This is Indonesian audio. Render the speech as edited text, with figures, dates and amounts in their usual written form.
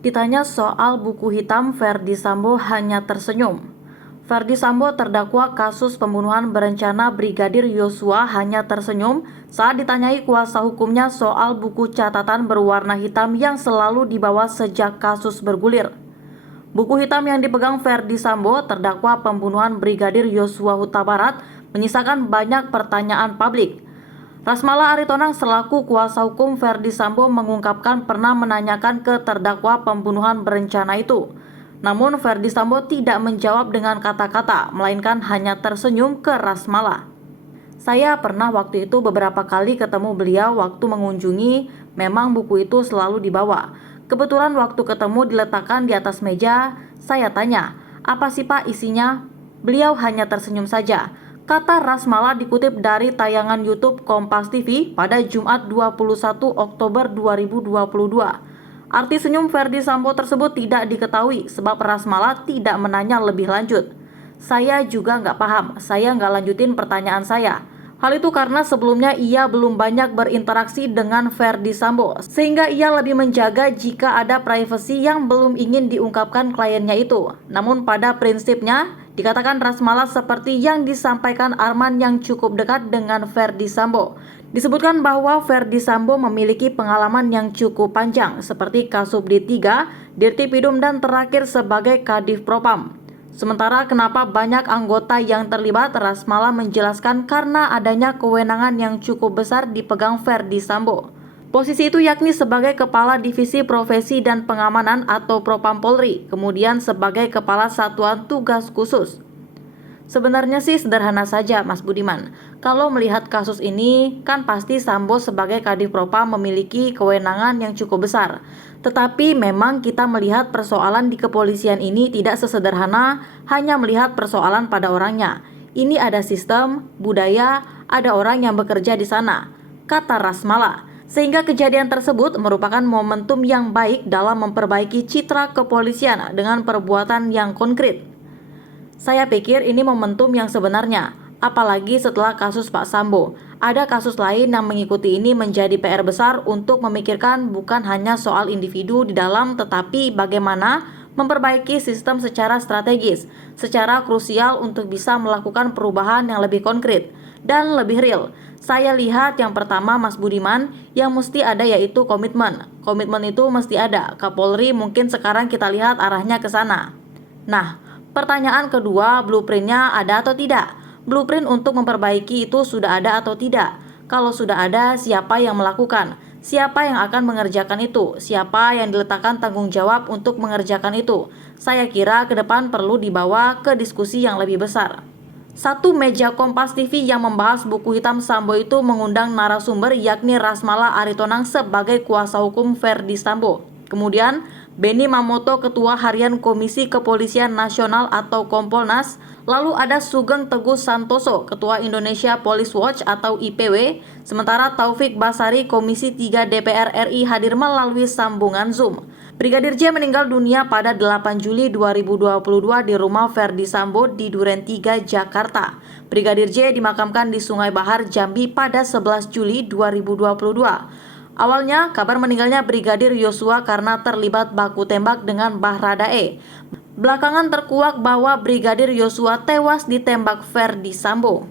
Ditanya soal buku hitam, Ferdy Sambo hanya tersenyum. Ferdy Sambo, terdakwa kasus pembunuhan berencana Brigadir Yosua, hanya tersenyum saat ditanyai kuasa hukumnya soal buku catatan berwarna hitam yang selalu dibawa sejak kasus bergulir. Buku hitam yang dipegang Ferdy Sambo, terdakwa pembunuhan Brigadir Yosua Huta Barat, menyisakan banyak pertanyaan publik. Rasmala Aritonang selaku kuasa hukum Ferdy Sambo mengungkapkan pernah menanyakan ke terdakwa pembunuhan berencana itu. Namun Ferdy Sambo tidak menjawab dengan kata-kata, melainkan hanya tersenyum ke Rasmala. Saya pernah waktu itu beberapa kali ketemu beliau waktu mengunjungi, memang buku itu selalu dibawa. Kebetulan waktu ketemu diletakkan di atas meja, saya tanya, "Apa sih Pak isinya?" Beliau hanya tersenyum saja. Kata Rasmala dikutip dari tayangan YouTube Kompas TV pada Jumat 21 Oktober 2022. Arti senyum Ferdy Sambo tersebut tidak diketahui sebab Rasmala tidak menanya lebih lanjut. Saya juga nggak paham, saya nggak lanjutin pertanyaan saya. Hal itu karena sebelumnya ia belum banyak berinteraksi dengan Ferdy Sambo, sehingga ia lebih menjaga jika ada privasi yang belum ingin diungkapkan kliennya itu. Namun pada prinsipnya, dikatakan Rasmala seperti yang disampaikan Arman yang cukup dekat dengan Ferdy Sambo. Disebutkan bahwa Ferdy Sambo memiliki pengalaman yang cukup panjang seperti Kasubdit 3, Dirtipidum dan terakhir sebagai Kadif Propam. Sementara kenapa banyak anggota yang terlibat, Rasmala menjelaskan karena adanya kewenangan yang cukup besar dipegang Ferdy Sambo. Posisi itu yakni sebagai Kepala Divisi Profesi dan Pengamanan atau Propam Polri, kemudian sebagai Kepala Satuan Tugas Khusus. Sebenarnya sih sederhana saja Mas Budiman. Kalau melihat kasus ini, kan pasti Sambo sebagai Kadif Propam memiliki kewenangan yang cukup besar. Tetapi memang kita melihat persoalan di kepolisian ini tidak sesederhana hanya melihat persoalan pada orangnya. Ini ada sistem, budaya, ada orang yang bekerja di sana, kata Rasmala. Sehingga kejadian tersebut merupakan momentum yang baik dalam memperbaiki citra kepolisian dengan perbuatan yang konkret. Saya pikir ini momentum yang sebenarnya, apalagi setelah kasus Pak Sambo. Ada kasus lain yang mengikuti ini menjadi PR besar untuk memikirkan bukan hanya soal individu di dalam, tetapi bagaimana memperbaiki sistem secara strategis, secara krusial untuk bisa melakukan perubahan yang lebih konkret dan lebih real. Saya lihat yang pertama Mas Budiman, yang mesti ada yaitu komitmen. Komitmen itu mesti ada. Kapolri mungkin sekarang kita lihat arahnya ke sana. Nah, pertanyaan kedua, blueprintnya ada atau tidak? Blueprint untuk memperbaiki itu sudah ada atau tidak? Kalau sudah ada, siapa yang melakukan? Siapa yang akan mengerjakan itu? Siapa yang diletakkan tanggung jawab untuk mengerjakan itu? Saya kira ke depan perlu dibawa ke diskusi yang lebih besar. Satu meja Kompas TV yang membahas buku hitam Sambo itu mengundang narasumber yakni Rasmala Aritonang sebagai kuasa hukum Ferdy Sambo. Kemudian Benny Mamoto, Ketua Harian Komisi Kepolisian Nasional atau Kompolnas. Lalu ada Sugeng Teguh Santoso, Ketua Indonesia Police Watch atau IPW. Sementara Taufik Basari, Komisi 3 DPR RI hadir melalui sambungan Zoom. Brigadir J meninggal dunia pada 8 Juli 2022 di rumah Ferdy Sambo di Duren 3, Jakarta. Brigadir J dimakamkan di Sungai Bahar, Jambi pada 11 Juli 2022. Awalnya, kabar meninggalnya Brigadir Yosua karena terlibat baku tembak dengan Baradae. Belakangan terkuak bahwa Brigadir Yosua tewas ditembak Ferdy Sambo.